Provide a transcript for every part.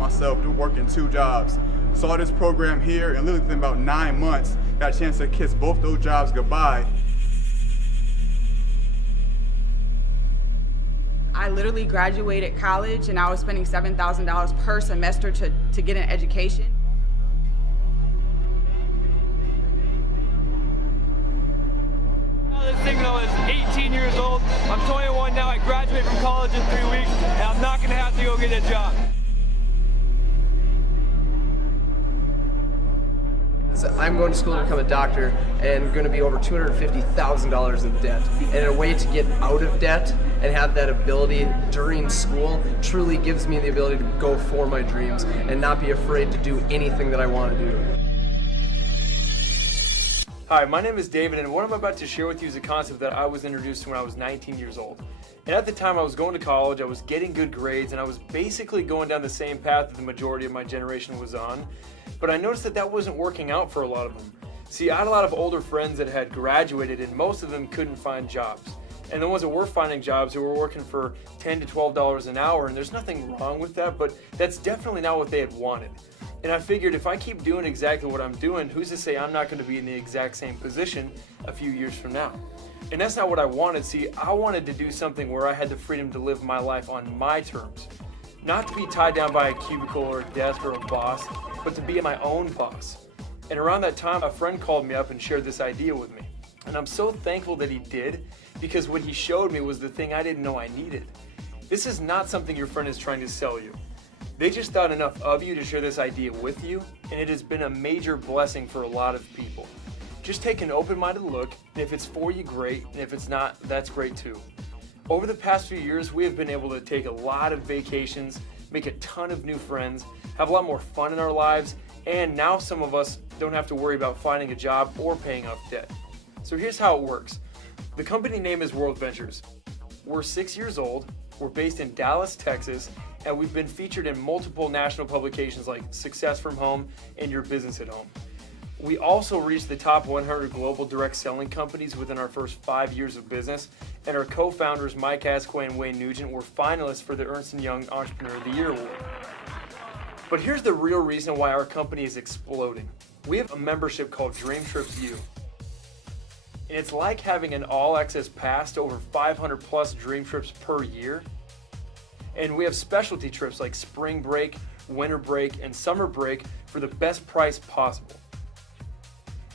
myself working 2 jobs. Saw this program here, and literally within about 9 months, got a chance to kiss both those jobs goodbye. I literally graduated college and I was spending $7,000 per semester to get an education. This thing when I was 18 years old. I'm 21 now. I graduate from college in 3 weeks, and I'm not going to have to go get a job. I'm going to school to become a doctor and going to be over $250,000 in debt. And a way to get out of debt and have that ability during school truly gives me the ability to go for my dreams and not be afraid to do anything that I want to do. Hi, my name is David, and what I'm about to share with you is a concept that I was introduced to when I was 19 years old. And at the time I was going to college, I was getting good grades, and I was basically going down the same path that the majority of my generation was on. But I noticed that that wasn't working out for a lot of them. See, I had a lot of older friends that had graduated, and most of them couldn't find jobs. And the ones that were finding jobs who were working for $10 to $12 an hour, and there's nothing wrong with that, but that's definitely not what they had wanted. And I figured if I keep doing exactly what I'm doing, who's to say I'm not going to be in the exact same position a few years from now? And that's not what I wanted. See, I wanted to do something where I had the freedom to live my life on my terms. Not to be tied down by a cubicle or a desk or a boss, but to be my own boss. And around that time, a friend called me up and shared this idea with me. And I'm so thankful that he did, because what he showed me was the thing I didn't know I needed. This is not something your friend is trying to sell you. They just thought enough of you to share this idea with you, and it has been a major blessing for a lot of people. Just take an open-minded look, and if it's for you, great, and if it's not, that's great too. Over the past few years, we have been able to take a lot of vacations, make a ton of new friends, have a lot more fun in our lives, and now some of us don't have to worry about finding a job or paying off debt. So here's how it works. The company name is World Ventures. We're 6 years old, we're based in Dallas, Texas, and we've been featured in multiple national publications like Success from Home and Your Business at Home. We also reached the top 100 global direct selling companies within our first 5 years of business, and our co-founders Mike Asquith and Wayne Nugent were finalists for the Ernst & Young Entrepreneur of the Year Award. But here's the real reason why our company is exploding. We have a membership called Dreamtrips U. And it's like having an all-access pass to over 500 plus dream trips per year. And we have specialty trips like spring break, winter break, and summer break for the best price possible.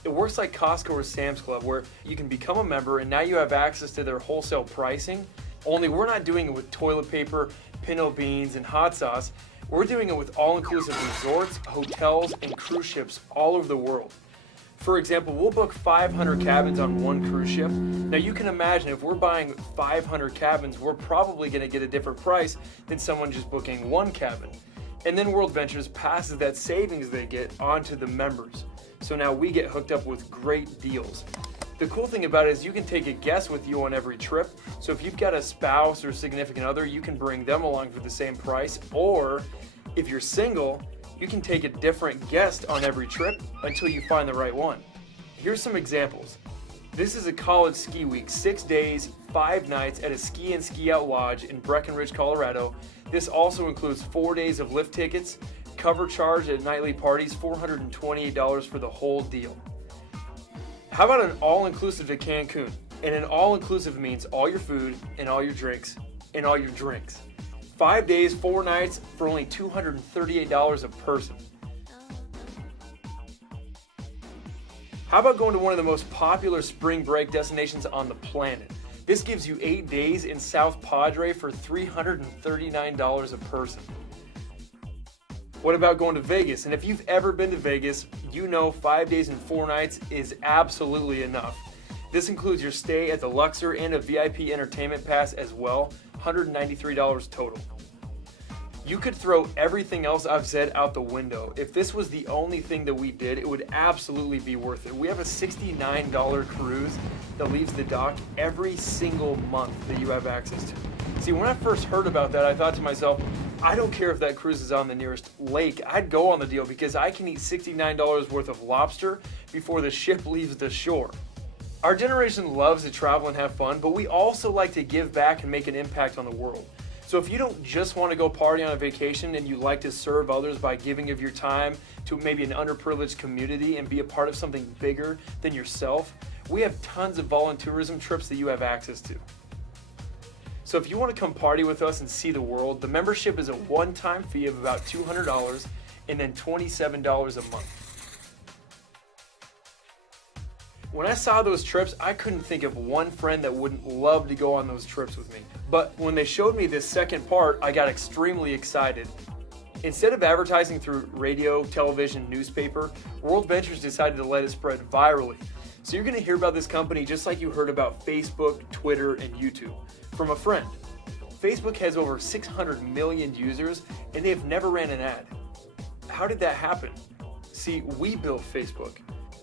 It works like Costco or Sam's Club, where you can become a member and now you have access to their wholesale pricing, only we're not doing it with toilet paper, pinto beans, and hot sauce. We're doing it with all-inclusive resorts, hotels, and cruise ships all over the world. For example, we'll book 500 cabins on one cruise ship. Now you can imagine if we're buying 500 cabins, we're probably going to get a different price than someone just booking one cabin. And then World Ventures passes that savings they get on to the members. So now we get hooked up with great deals. The cool thing about it is you can take a guest with you on every trip. So if you've got a spouse or significant other, you can bring them along for the same price. Or if you're single, you can take a different guest on every trip until you find the right one. Here's some examples. This is a college ski week, 6 days, 5 nights at a ski and ski out lodge in Breckenridge, Colorado. This also includes 4 days of lift tickets, cover charge at nightly parties, $428 for the whole deal. How about an all-inclusive to Cancun? And an all-inclusive means all your food and all your drinks and all your drinks. 5 days, 4 nights for only $238 a person. How about going to one of the most popular spring break destinations on the planet? This gives you 8 days in South Padre for $339 a person. What about going to Vegas? And if you've ever been to Vegas, you know 5 days and 4 nights is absolutely enough. This includes your stay at the Luxor and a VIP entertainment pass as well, $193 total. You could throw everything else I've said out the window. If this was the only thing that we did, it would absolutely be worth it. We have a $69 cruise that leaves the dock every single month that you have access to. See, when I first heard about that, I thought to myself, I don't care if that cruise is on the nearest lake. I'd go on the deal because I can eat $69 worth of lobster before the ship leaves the shore. Our generation loves to travel and have fun, but we also like to give back and make an impact on the world. So if you don't just want to go party on a vacation and you like to serve others by giving of your time to maybe an underprivileged community and be a part of something bigger than yourself, we have tons of volunteerism trips that you have access to. So if you want to come party with us and see the world, the membership is a one-time fee of about $200 and then $27 a month. When I saw those trips, I couldn't think of one friend that wouldn't love to go on those trips with me. But when they showed me this second part, I got extremely excited. Instead of advertising through radio, television, newspaper, World Ventures decided to let it spread virally. So you're going to hear about this company just like you heard about Facebook, Twitter, and YouTube from a friend. Facebook has over 600 million users and they have never ran an ad. How did that happen? See, we built Facebook.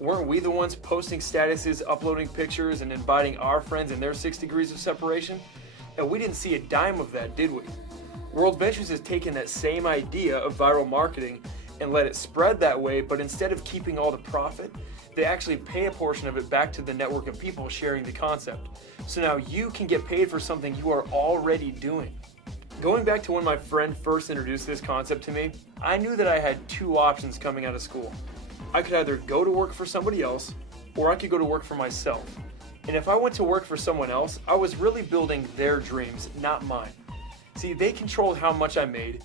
Weren't we the ones posting statuses, uploading pictures, and inviting our friends in their 6 degrees of separation? And we didn't see a dime of that, did we? World Ventures has taken that same idea of viral marketing and let it spread that way, but instead of keeping all the profit, they actually pay a portion of it back to the network of people sharing the concept. So now you can get paid for something you are already doing. Going back to when my friend first introduced this concept to me, I knew that I had 2 options coming out of school. I could either go to work for somebody else, or I could go to work for myself. And if I went to work for someone else, I was really building their dreams, not mine. See, they controlled how much I made,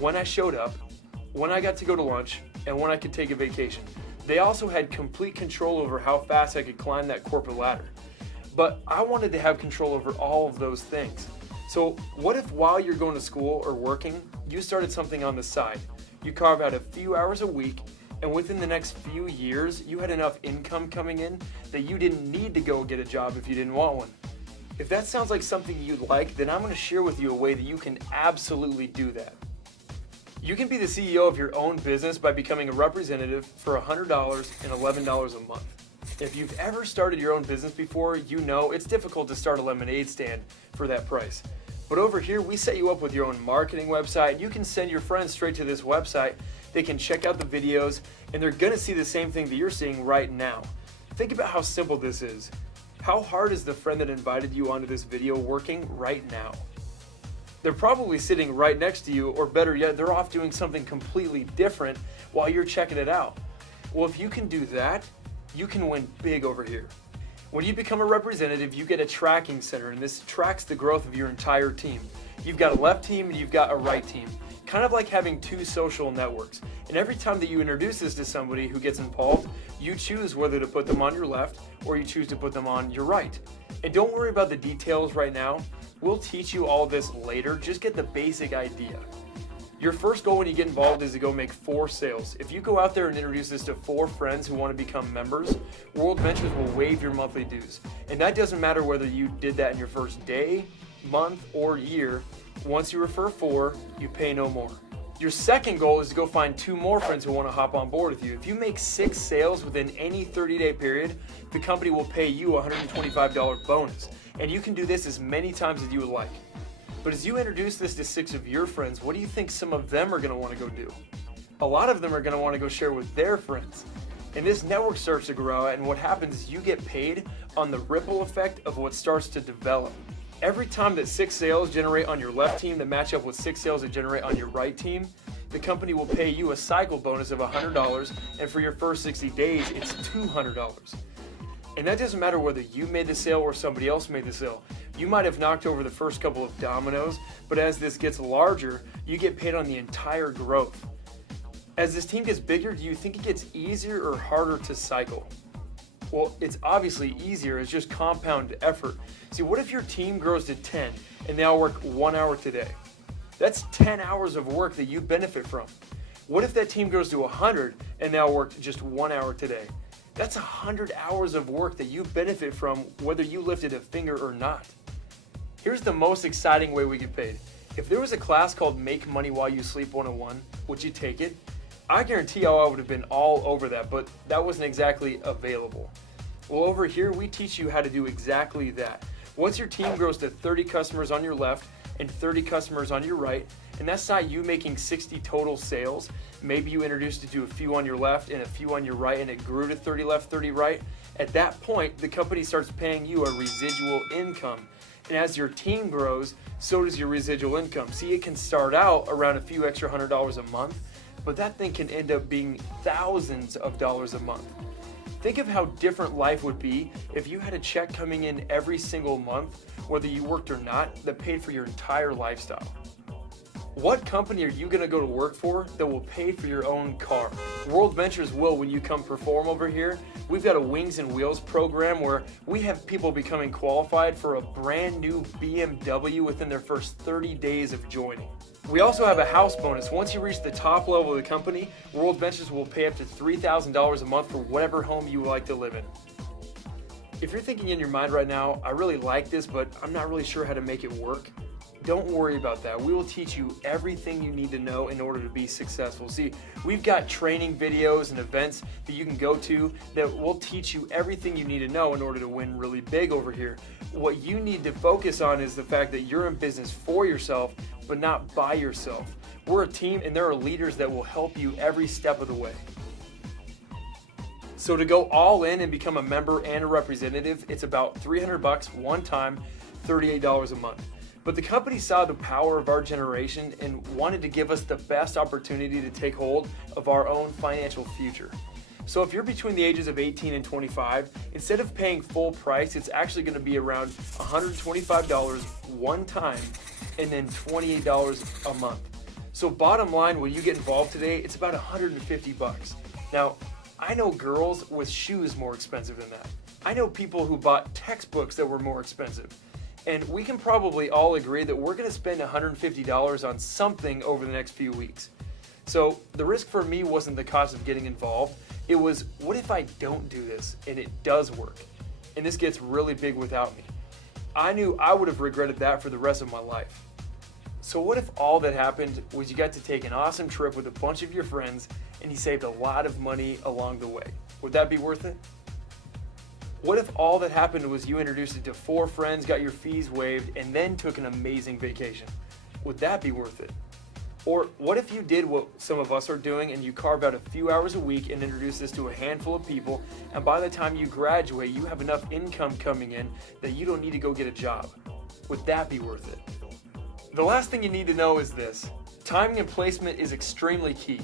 when I showed up, when I got to go to lunch, and when I could take a vacation. They also had complete control over how fast I could climb that corporate ladder. But I wanted to have control over all of those things. So what if while you're going to school or working, you started something on the side? You carve out a few hours a week, and within the next few years, you had enough income coming in that you didn't need to go get a job if you didn't want one. If that sounds like something you'd like, then I'm going to share with you a way that you can absolutely do that. You can be the CEO of your own business by becoming a representative for $100 and $11 a month. If you've ever started your own business before, you know it's difficult to start a lemonade stand for that price. But over here, we set you up with your own marketing website. You can send your friends straight to this website. They can check out the videos, and they're gonna see the same thing that you're seeing right now. Think about how simple this is. How hard is the friend that invited you onto this video working right now? They're probably sitting right next to you, or better yet, they're off doing something completely different while you're checking it out. Well, if you can do that, you can win big over here. When you become a representative, you get a tracking center, and this tracks the growth of your entire team. You've got a left team and you've got a right team. Kind of like having 2 social networks. And every time that you introduce this to somebody who gets involved, you choose whether to put them on your left or you choose to put them on your right. And don't worry about the details right now. We'll teach you all this later. Just get the basic idea. Your first goal when you get involved is to go make 4 sales. If you go out there and introduce this to 4 friends who want to become members, World Ventures will waive your monthly dues. And that doesn't matter whether you did that in your first day, month, or year. Once you refer 4, you pay no more. Your second goal is to go find 2 more friends who want to hop on board with you. If you make 6 sales within any 30-day period, the company will pay you a $125 bonus. And you can do this as many times as you would like. But as you introduce this to 6 of your friends, what do you think some of them are going to want to go do? A lot of them are going to want to go share with their friends. And this network starts to grow, and what happens is you get paid on the ripple effect of what starts to develop. Every time that 6 sales generate on your left team that match up with 6 sales that generate on your right team, the company will pay you a cycle bonus of $100, and for your first 60 days, it's $200. And that doesn't matter whether you made the sale or somebody else made the sale. You might have knocked over the first couple of dominoes, but as this gets larger, you get paid on the entire growth. As this team gets bigger, do you think it gets easier or harder to cycle? Well, it's obviously easier. It's just compound effort. See, what if your team grows to 10 and they all work 1 hour today? That's 10 hours of work that you benefit from. What if that team grows to 100 and they all work just 1 hour today? That's 100 hours of work that you benefit from whether you lifted a finger or not. Here's the most exciting way we get paid. If there was a class called Make Money While You Sleep 101, would you take it? I guarantee I would have been all over that, but that wasn't exactly available. Well, over here, we teach you how to do exactly that. Once your team grows to 30 customers on your left and 30 customers on your right, and that's not you making 60 total sales, maybe you introduced it to a few on your left and a few on your right, and it grew to 30 left, 30 right. At that point, the company starts paying you a residual income. And as your team grows, so does your residual income. See, it can start out around a few extra $100 a month, but that thing can end up being thousands of dollars a month. Think of how different life would be if you had a check coming in every single month, whether you worked or not, that paid for your entire lifestyle. What company are you going to go to work for that will pay for your own car? World Ventures will when you come perform over here. We've got a Wings and Wheels program where we have people becoming qualified for a brand new BMW within their first 30 days of joining. We also have a house bonus. Once you reach the top level of the company, World Ventures will pay up to $3,000 a month for whatever home you would like to live in. If you're thinking in your mind right now, I really like this, but I'm not really sure how to make it work, don't worry about that. We will teach you everything you need to know in order to be successful. See, we've got training videos and events that you can go to that will teach you everything you need to know in order to win really big over here. What you need to focus on is the fact that you're in business for yourself, but not by yourself. We're a team and there are leaders that will help you every step of the way. So to go all in and become a member and a representative, it's about $300 one time, $38 a month. But the company saw the power of our generation and wanted to give us the best opportunity to take hold of our own financial future. So if you're between the ages of 18 and 25, instead of paying full price, it's actually going to be around $125 one time and then $28 a month. So bottom line, when you get involved today, it's about $150. Now, I know girls with shoes more expensive than that. I know people who bought textbooks that were more expensive. And we can probably all agree that we're going to spend $150 on something over the next few weeks. So the risk for me wasn't the cost of getting involved. It was, what if I don't do this and it does work? And this gets really big without me. I knew I would have regretted that for the rest of my life. So what if all that happened was you got to take an awesome trip with a bunch of your friends and you saved a lot of money along the way? Would that be worth it? What if all that happened was you introduced it to 4 friends, got your fees waived, and then took an amazing vacation? Would that be worth it? Or what if you did what some of us are doing and you carve out a few hours a week and introduce this to a handful of people, and by the time you graduate, you have enough income coming in that you don't need to go get a job? Would that be worth it? The last thing you need to know is this. Timing and placement is extremely key.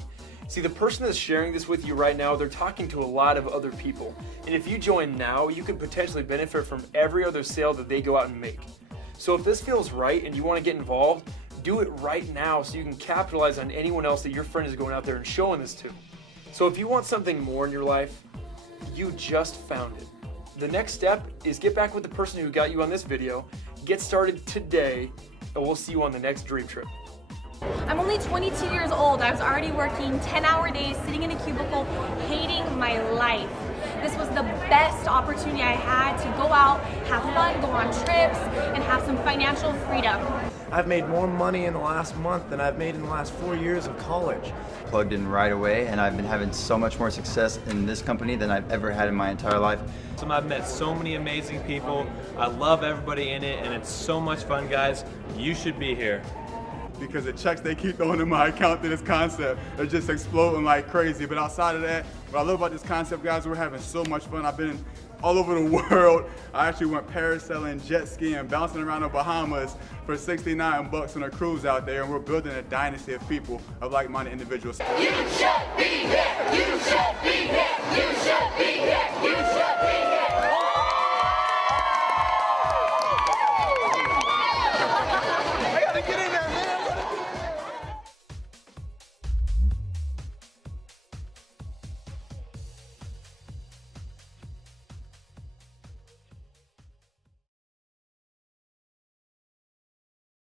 See, the person that's sharing this with you right now, they're talking to a lot of other people. And if you join now, you could potentially benefit from every other sale that they go out and make. So if this feels right and you want to get involved, do it right now so you can capitalize on anyone else that your friend is going out there and showing this to. So if you want something more in your life, you just found it. The next step is get back with the person who got you on this video, get started today, and we'll see you on the next Dream Trip. I'm only 22 years old. I was already working 10-hour days, sitting in a cubicle, hating my life. This was the best opportunity I had to go out, have fun, go on trips, and have some financial freedom. I've made more money in the last month than I've made in the last 4 years of college. Plugged in right away, and I've been having so much more success in this company than I've ever had in my entire life. I've met so many amazing people. I love everybody in it, and it's so much fun, guys. You should be here. Because the checks they keep throwing in my account to this concept are just exploding like crazy. But outside of that, what I love about this concept, guys, we're having so much fun. I've been all over the world. I actually went parasailing, jet skiing, bouncing around the Bahamas for $69 on a cruise out there, and we're building a dynasty of people, of like-minded individuals. You should be here! You should be here! You should be